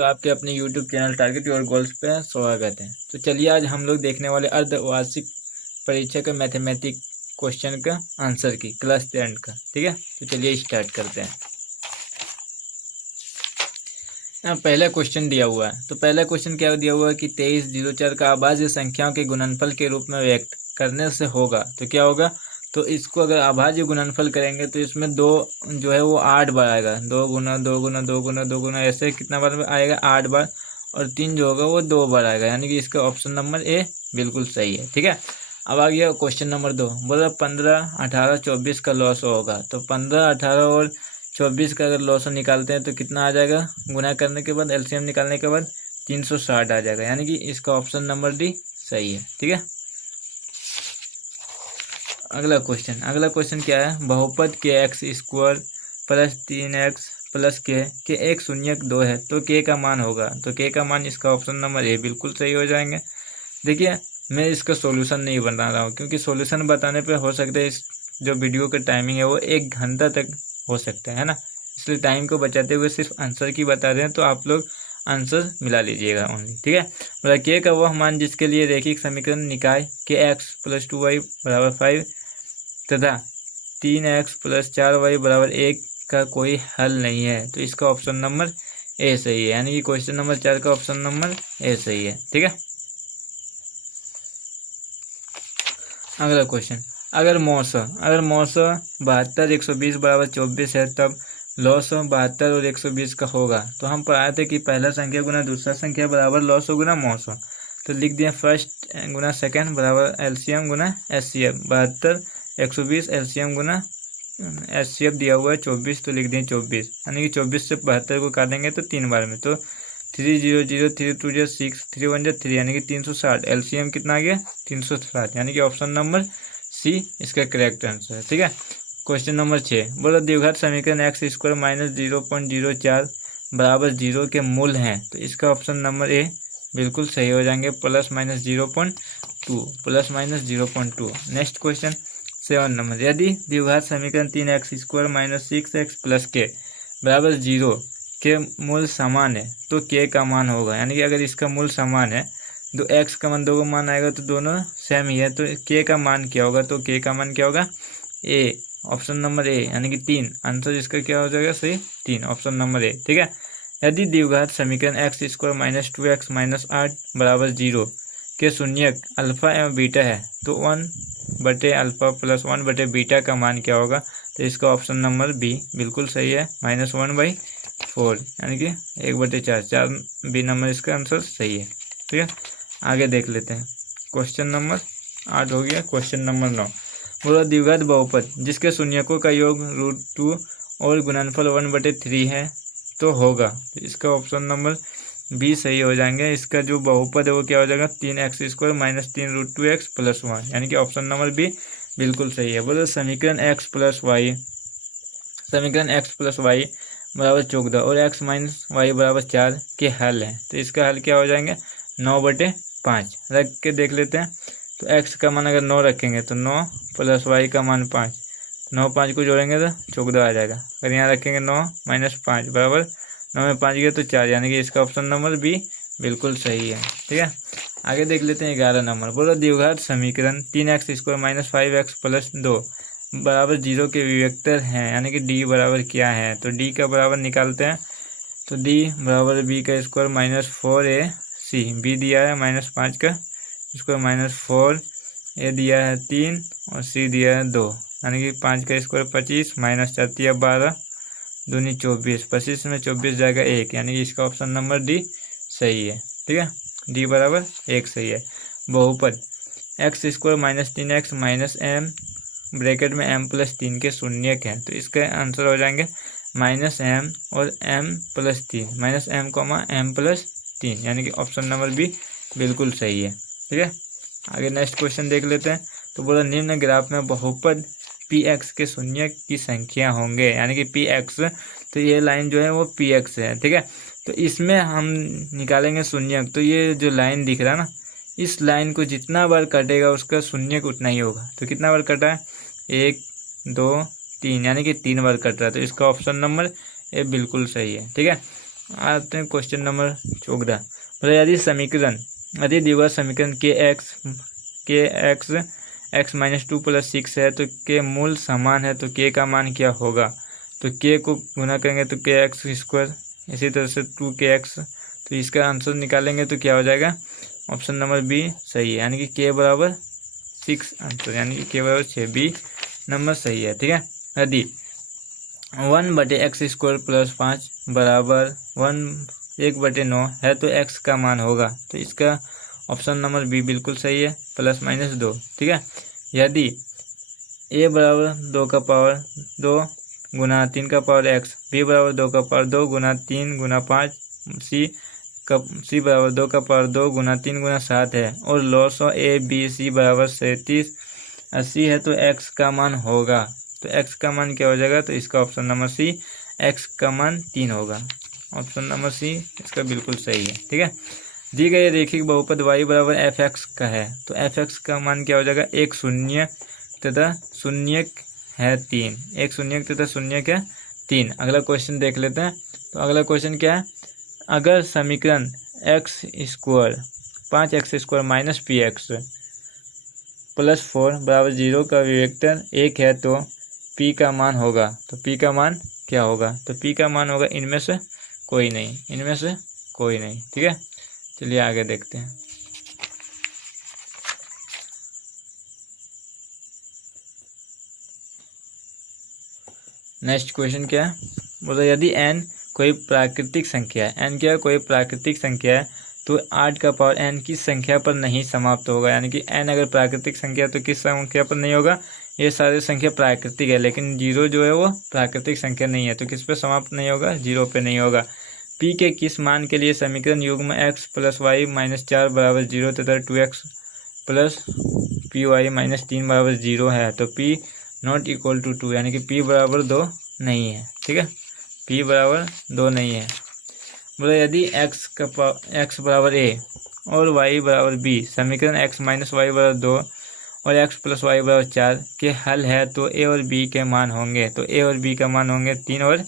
तो आपके अपने YouTube channel target your goals पे स्वागत है। तो चलिए आज हम लोग देखने वाले अर्धवार्षिक परीक्षा का मैथमेटिक क्वेश्चन का आंसर की क्लास 10 का। ठीक है, तो चलिए स्टार्ट करते हैं। यहाँ पहला क्वेश्चन दिया हुआ है। तो पहला क्वेश्चन क्या दिया हुआ है कि 2304 का अभाज्य संख्याओं के गुणनफल के रूप में व्यक्त करने से होगा। तो क्या होगा, तो इसको अगर अभाज्य गुणनफल करेंगे तो इसमें दो जो है वो 8 बार आएगा, 2 गुना 2 गुना 2 गुना 2 गुना, ऐसे कितना बार आएगा 8 बार, और 3 जो होगा वो 2 बार आएगा, यानी कि इसका ऑप्शन नंबर ए बिल्कुल सही है। ठीक है, अब आ गया क्वेश्चन नंबर 2। बोला 15, 18, 24 का लॉस होगा। तो 15, 18 और 24 का अगर लॉस निकालते हैं तो कितना आ जाएगा, गुना करने के बाद एलसीएम निकालने के बाद 360 आ जाएगा, यानी कि इसका ऑप्शन नंबर डी सही है। ठीक है, अगला क्वेश्चन क्या है, बहुपद के x square plus 3x plus के एक शून्यक 2 है तो के का मान होगा। तो के का मान इसका ऑप्शन नंबर ए बिल्कुल सही हो जाएंगे। देखिए मैं इसका सॉल्यूशन नहीं बना रहा हूँ, क्योंकि सॉल्यूशन बताने पे हो सकता है इस जो वीडियो का टाइमिंग है वो 1 घंटा तक हो सकता है ना, इसलिए टाइम को बचाते हुए सिर्फ आंसर की बता रहे हैं, तो आप लोग आंसर मिला लीजिएगा ओनली। ठीक है, बोला के का वह मान जिसके लिए रैखिक समीकरण निकाय के एक्स प्लस 2y बराबर 5 तथा 3x प्लस 4y बराबर 1 का कोई हल नहीं है। तो इसका ऑप्शन नंबर ए सही है, यानी कि क्वेश्चन नंबर 4 का ऑप्शन नंबर ए सही है। ठीक है, अगला क्वेश्चन, अगर मौसा 72 120 बराबर 24 है तब लॉस 72 और 120 का होगा। तो हम पढ़ाए थे कि पहला संख्या गुना दूसरा संख्या बराबर लॉस गुना मौसा। तो लिख दिया फर्स्ट गुना सेकंड बराबर एलसीएम गुना एचसीएफ। 72 120 एलसीएम गुना एचसीएफ दिया हुआ है 24, तो लिख दें 24, यानी कि 24 से 72 को काटेंगे तो 3 बार में, तो 300 3 2 6 3 1 3, यानी कि 360। एलसीएम कितना आ गया 360, यानी कि ऑप्शन नंबर सी इसका करेक्ट आंसर है। ठीक है, क्वेश्चन नंबर 6। बोला द्विघात समीकरण एक्स स्क्वायर माइनस 0.04 बराबर 0 के मूल हैं। तो इसका ऑप्शन नंबर ए बिल्कुल सही हो जाएंगे, plus minus 0.2। Next question 7 number, यदि द्विघात समीकरण 3x square minus 6x plus के बराबर 0 के मूल समान है तो के का मान होगा। यानी कि अगर इसका मूल समान है, तो x का मान 2 का मान आएगा तो दोनों सेम ही है, तो के का मान क्या होगा, तो के का मान क्या होगा ए, ऑप्शन नंबर ए, यानी कि 3। आंसर इसका क्या हो जाएगा सही 3, ऑप्शन नंबर ए। ठीक है, यदि द्विघात समीकरण x square minus 2x minus 8 बराबर 0 के शून्यक अल्फा एवं बीटा है तो 1/अल्फा प्लस 1/बीटा का मान क्या होगा। तो इसका ऑप्शन नंबर बी बिल्कुल सही है, -1/4, यानी कि 1/4, 4 बी नंबर इसका आंसर सही है। ठीक है, आगे देख लेते हैं। क्वेश्चन नंबर 8 हो गया। क्वेश्चन नंबर 9, बोला द्विघात बहुपद जिसके शून्यकों का योग √2 और गुणनफल 1/3 है तो होगा। तो इसका ऑप्शन नंबर बी सही हो जाएंगे। इसका जो बहुपद है वो क्या हो जाएगा 3x square minus 3 √2x plus 1, यानी कि ऑप्शन नंबर बी बिल्कुल सही है। बोलो समीकरण x प्लस वाई बराबर 14 और x माइनस वाई बराबर 4 के हल है। तो इसका हल क्या हो जाएंगे 9/5। रख के देख लेते हैं। तो x का मान अगर 9 रखेंगे तो 9 प्लस वाई का मान 5, 9 5 को जोड़ेंगे तो 14 आ जाएगा। अगर यहाँ रखेंगे 9 माइनस 5 बराबर 9 में 5 गया तो 4, यानी कि इसका ऑप्शन नंबर बी बिल्कुल सही है। ठीक है, आगे देख लेते हैं 11 नंबर। बोलो द्विघात समीकरण 3x square minus 5x plus 2 बराबर 0 के विवेक्तर हैं, यानी कि डी बराबर क्या है। तो डी का बराबर निकालते हैं। तो डी बराबर बी का स्क्वायर माइनस 4ac, बी दिया है -5 का स्क्वायर माइनस 4, ए दिया है 3 और सी दिया है 2, यानी कि 5 का स्क्वायर 25 माइनस 4 12 दूनी 24, 25 में 24 जाएगा 1, यानी कि इसका ऑप्शन नंबर डी सही है। ठीक है, डी बराबर 1 सही है। बहुपद x square minus 3x minus m bracket में m प्लस 3 के शून्यक है। तो इसका आंसर हो जाएंगे -m और m plus 3, -m, m plus 3, यानी कि ऑप्शन नंबर बी बिल्कुल सही है। ठीक है, आगे नेक्स्ट क्वेश्चन देख लेते हैं। तो बोला निम्न ग्राफ में बहुपद px के शून्यक की संख्या होंगे, यानी कि px, तो ये लाइन जो है वो px है। ठीक है, तो इसमें हम निकालेंगे शून्यक। तो ये जो लाइन दिख रहा है ना, इस लाइन को जितना बार कटेगा उसका शून्यक उतना ही होगा। तो कितना बार कटा है 1 2 3, यानी कि 3 बार कट रहा है। तो इसका ऑप्शन नंबर ए बिल्कुल सही है। ठीक है, आते हैं क्वेश्चन नंबर 14। बोले यदि द्विघात समीकरण के एक्स माइनस 2 + 6 है तो के मूल समान है तो के का मान क्या होगा। तो के को गुना करेंगे तो के एक्स स्क्वायर, इसी तरह से 2kx, तो इसका आंसर निकालेंगे तो क्या हो जाएगा, ऑप्शन नंबर बी सही है, यानी कि के बराबर 6 आंसर, यानी कि के बराबर 6, बी नंबर सही है। ठीक है। यदि 1/x² + 5 बराबर 1/9 है तो x का मान होगा। तो इसका ऑप्शन नंबर बी बिल्कुल सही है, ±2। ठीक है। यदि a बराबर 2 का पावर 2 गुना 3 का पावर x, b बराबर 2 का पावर 2 गुना 3 गुना 5, c बराबर 2 का पावर 2 गुना 3 गुना 7 है और loss of a b c बराबर 37 80 है तो x का मान होगा। तो x का मान क्या हो जाएगा, तो इसका ऑप्शन नंबर सी, x का मान 3 होगा। ऑप्शन नंबर सी इसका बिल्कुल सही है। ठीक है। दी गई रेखिक बहुपद y बराबर f(x) का है तो f(x) का मान क्या हो जाएगा, एक शून्य तथा शून्यक है 3, एक शून्यक तथा शून्यक है 3। अगला क्वेश्चन देख लेते हैं। तो अगला क्वेश्चन क्या है, अगर समीकरण x² 5x² - px + 4 = 0 का विवेक्तर 1 है तो p का मान होगा। तो p का मान क्या होगा, तो p का मान होगा इनमें से कोई नहीं, इनमें से कोई नहीं। ठीक है। चलिए आगे देखते हैं। नेक्स्ट क्वेश्चन क्या है, बोला यदि n कोई प्राकृतिक संख्या है, n क्या है, कोई प्राकृतिक संख्या है तो 8 का पावर n किस संख्या पर नहीं समाप्त होगा। यानी कि n अगर प्राकृतिक संख्या है तो किस संख्या पर नहीं होगा, ये सारी संख्या प्राकृतिक है, लेकिन 0 जो है वो प्राकृतिक संख्या नहीं है, तो किस पर समाप्त नहीं होगा, 0 पे नहीं होगा। p के किस मान के लिए समीकरण युग्म x + y - 4 = 0 तथा 2x + py - 3 = 0 है तो p ≠ 2, यानी कि p बराबर 2 नहीं है। ठीक है। p बराबर 2 नहीं है। बोला यदि x बराबर a और y बराबर b समीकरण x - y = 2 और x + y = 4 के हल है तो a और b के मान होंगे। तो a और b का मान होंगे 3 और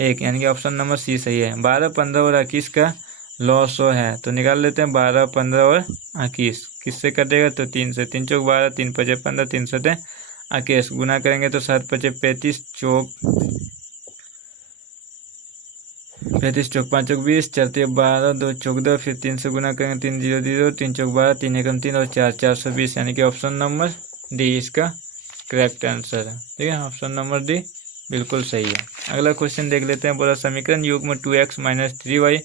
1, यानी कि ऑप्शन नंबर सी सही है। 12, 15 और 21 का लॉस है तो निकाल लेते हैं। 12, 15 और 21 किससे कटेगा, तो 3 से। 3 चौक 12, 3 पचे 15, 3 सते 21 गुना करेंगे तो 7 पचे 35, 35 चौक 5 चौक 20, 4 3 12, 2 14, फिर 3 से गुना करेंगे 3 0 0, 3 चौक 12, 3 एकम 3 और 4 420, यानी कि ऑप्शन नंबर डी इसका करेक्ट आंसर है। ठीक है। ऑप्शन नंबर डी बिल्कुल सही है। अगला क्वेश्चन देख लेते हैं। बोला समीकरण युग्म 2x - 3y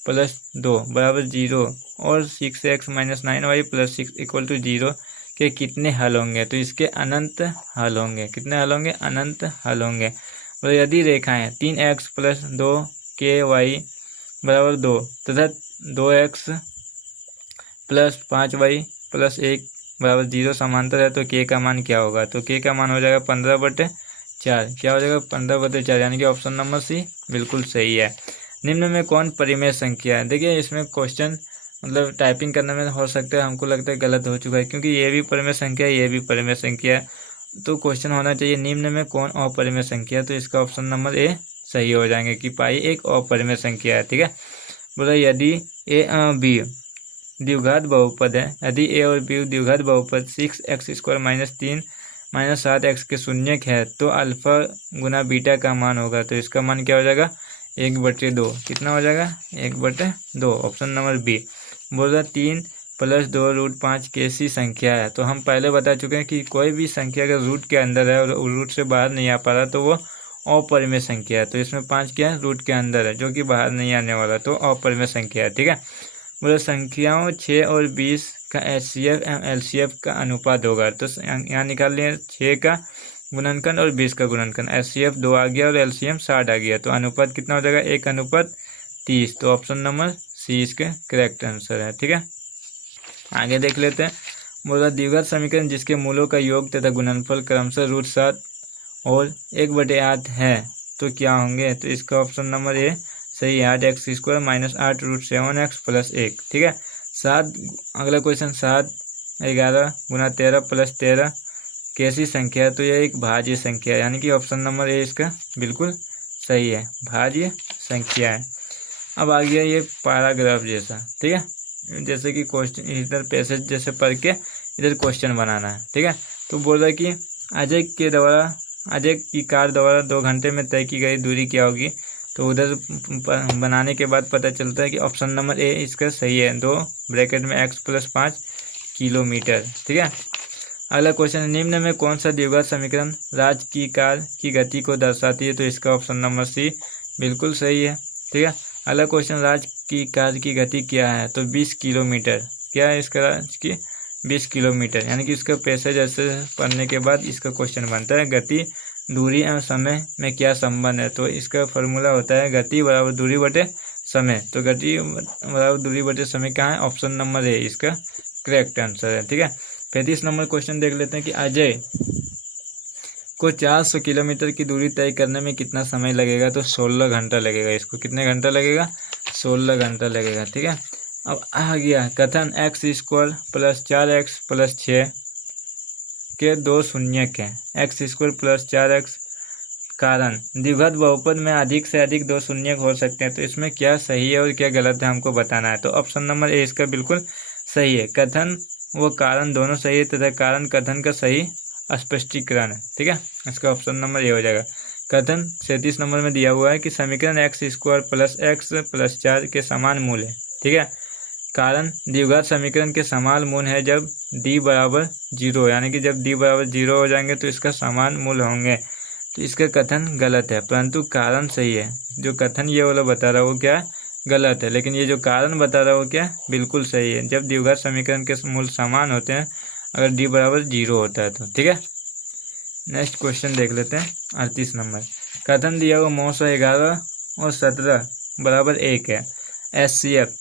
+ 2 = 0 और 6x - 9y + 6 = 0 के कितने हल होंगे। तो इसके अनंत हल होंगे। कितने हल होंगे, अनंत हल होंगे। बोला यदि रेखाएं 3x + 2ky = 2 तथा 2x + 5y + 1 = 0 समांतर है तो k का मान क्या होगा। तो k का मान हो जाएगा 15/4। क्या हो जाएगा, 15/4, यानी कि ऑप्शन नंबर सी बिल्कुल सही है। निम्न में कौन परिमेय संख्या है। देखिए इसमें क्वेश्चन मतलब टाइपिंग करने में हो सकता है हमको लगता है गलत हो चुका है, क्योंकि ये भी परिमेय संख्या है, ये भी परिमेय संख्या है। तो क्वेश्चन होना चाहिए निम्न में कौन अपरिमेय संख्या है, तो इसका ऑप्शन नंबर ए सही हो जाएंगे कि पाई एक अपरिमेय संख्या है। ठीक है। बोला यदि ए बी द्विघात बहुपद है, यदि ए और बी द्विघात बहुपद 6x² - 3 - 7x के शून्यक है तो अल्फा गुना बीटा का मान होगा। तो इसका मान क्या हो जाएगा, 1/2। कितना हो जाएगा, 1/2, ऑप्शन नंबर बी। बोल रहा 3 + 2 √5 कैसी संख्या है। तो हम पहले बता चुके हैं कि कोई भी संख्या अगर रूट के अंदर है और रूट से बाहर नहीं आ पा रहा तो वो अपरिमेय संख्या है। तो इसमें 5 क्या है, रूट के अंदर है जो कि बाहर नहीं आने वाला, तो अपरिमेय संख्या है। ठीक है। बोले संख्याओं 6 और 20 का HCF एवं LCF का अनुपात होगा। तो यहाँ निकाल लिए 6 का गुणनखंड और 20 का गुणनखंड, HCF 2 आ गया और LCM 60 आ गया। तो अनुपात कितना हो जाएगा, 1:30। तो ऑप्शन नंबर सी इसके करेक्ट आंसर है। ठीक है। आगे देख लेते हैं। बोला द्विघात समीकरण जिसके मूलों का योग तथा गुणनफल क्रमशः √7 और 1/8 है तो क्या होंगे। तो इसका ऑप्शन नंबर ए सही है, 8x² - 8 √7x + 1। ठीक है। 7, अगला क्वेश्चन 7 11 गुना 13 + 13 कैसी संख्या है। तो यह एक भाज्य संख्या है, यानी कि ऑप्शन नंबर ए इसका बिल्कुल सही है, भाज्य संख्या है। अब आ गया ये पैराग्राफ जैसा, ठीक है, जैसे कि क्वेश्चन इधर पैसेज जैसे पढ़ के इधर क्वेश्चन बनाना है, ठीक है। तो बोल रहा है कि अजय की कार द्वारा 2 घंटे में तय की गई दूरी क्या होगी। तो उधर बनाने के बाद पता चलता है कि ऑप्शन नंबर ए इसका सही है, 2 ब्रैकेट में x + 5 किलोमीटर, ठीक है। अगला क्वेश्चन, निम्न में कौन सा द्विघात समीकरण राज की कार की गति को दर्शाती है। तो इसका ऑप्शन नंबर सी बिल्कुल सही है, ठीक है। अगला क्वेश्चन, राज की कार की गति क्या है। तो 20 किलोमीटर, क्या है इसका राज की 20 किलोमीटर, यानी कि इसका पैसेज ऐसे पढ़ने के बाद इसका क्वेश्चन बनता है, गति दूरी एवं समय में क्या संबंध है। तो इसका फॉर्मूला होता है गति बराबर दूरी बटे समय। तो गति बराबर दूरी बटे समय कहाँ है, ऑप्शन नंबर ए इसका करेक्ट आंसर है, ठीक है। 35 नंबर क्वेश्चन देख लेते हैं कि अजय को 400 किलोमीटर की दूरी तय करने में कितना समय लगेगा। तो 16 घंटा लगेगा। इसको कितने घंटा लगेगा, 16 घंटा लगेगा, ठीक है। अब आ गया कथन x² + 4x + 6 के 2 शून्यक हैं। x² + 4x, कारण द्विघात बहुपद में अधिक से अधिक 2 शून्यक हो सकते हैं। तो इसमें क्या सही है और क्या गलत है हमको बताना है। तो ऑप्शन नंबर ए इसका बिल्कुल सही है, कथन व कारण दोनों सही है तथा कारण कथन का सही स्पष्टीकरण है, ठीक है। इसका ऑप्शन नंबर ए हो जाएगा। कथन 37 नंबर में दिया हुआ है कि समीकरण x² + x + 4 के समान मूल है, ठीक है। कारण द्विघात समीकरण के समान मूल है जब d बराबर 0, यानी कि जब d बराबर 0 हो जाएंगे तो इसका समान मूल होंगे। तो इसका कथन गलत है, परंतु कारण सही है। जो कथन ये वाला बता रहा है वो क्या गलत है, लेकिन ये जो कारण बता रहा है वो क्या बिल्कुल सही है। जब द्विघात समीकरण के मूल समान होते हैं, अगर d बराबर 0 होता है तो, ठीक है। नेक्स्ट क्वेश्चन देख लेते हैं 38 नंबर। कथन दिया हुआ मौसम 11 और 17 बराबर 1 है। SCF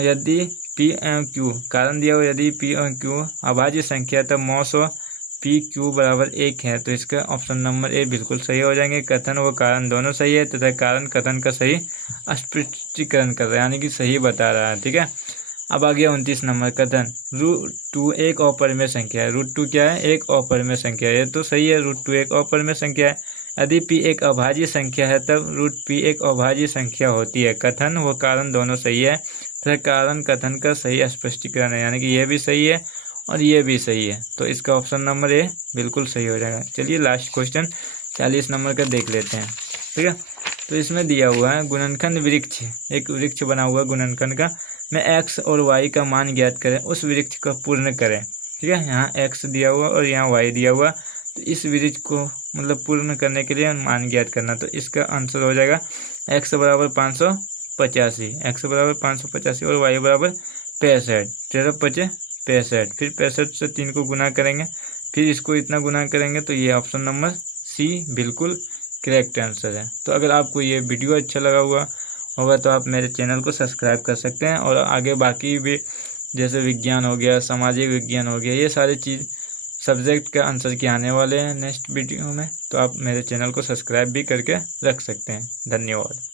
यदि P एवं Q, कारण दिया हुआ यदि P एवं Q अभाज्य संख्या तब मौसम PQ बराबर 1 है। तो इसका ऑप्शन नंबर ए बिल्कुल सही हो जाएंगे। कथन व कारण दोनों सही है तथा कारण कथन का सही स्पष्टीकरण कर रहा है, यानी कि सही बता रहा है, ठीक है। अब आ गया 29 नंबर। कथन √2 एक अपरिमेय संख्या है। √2 क्या है, एक अपरिमेय संख्या है। ये तो सही है, √2 एक अपरिमेय संख्या है। यदि p एक अभाज्य संख्या है तब √p एक अभाज्य संख्या होती है। कथन व कारण दोनों सही है तथा कारण कथन का सही स्पष्टीकरण है, यानी कि ये भी सही है और ये भी सही है। तो इसका ऑप्शन नंबर ए बिल्कुल सही हो जाएगा। चलिए लास्ट क्वेश्चन 40 नंबर का देख लेते हैं, ठीक है। तो इसमें दिया हुआ है गुणनखंड वृक्ष, एक वृक्ष बना हुआ है गुणनखंड का, में x और y का मान ज्ञात करें, उस वृक्ष को पूर्ण करें, ठीक है। यहाँ x दिया हुआ और यहाँ y दिया हुआ, तो इस वृक्ष को मतलब पूर्ण करने के लिए मान ज्ञात करना। तो इसका आंसर हो जाएगा x बराबर 585, x बराबर 585 और y बराबर 65, 13 × 5 65, फिर 65 से 3 को गुना करेंगे, फिर इसको इतना गुना करेंगे। तो ये ऑप्शन नंबर सी बिल्कुल करेक्ट आंसर है। तो अगर आपको ये वीडियो अच्छा लगा होगा तो आप मेरे चैनल को सब्सक्राइब कर सकते हैं, और आगे बाकी भी जैसे विज्ञान हो गया, सामाजिक विज्ञान हो गया, ये सारी चीज़ सब्जेक्ट का आंसर के आने वाले हैं नेक्स्ट वीडियो में। तो आप मेरे चैनल को सब्सक्राइब भी करके रख सकते हैं। धन्यवाद।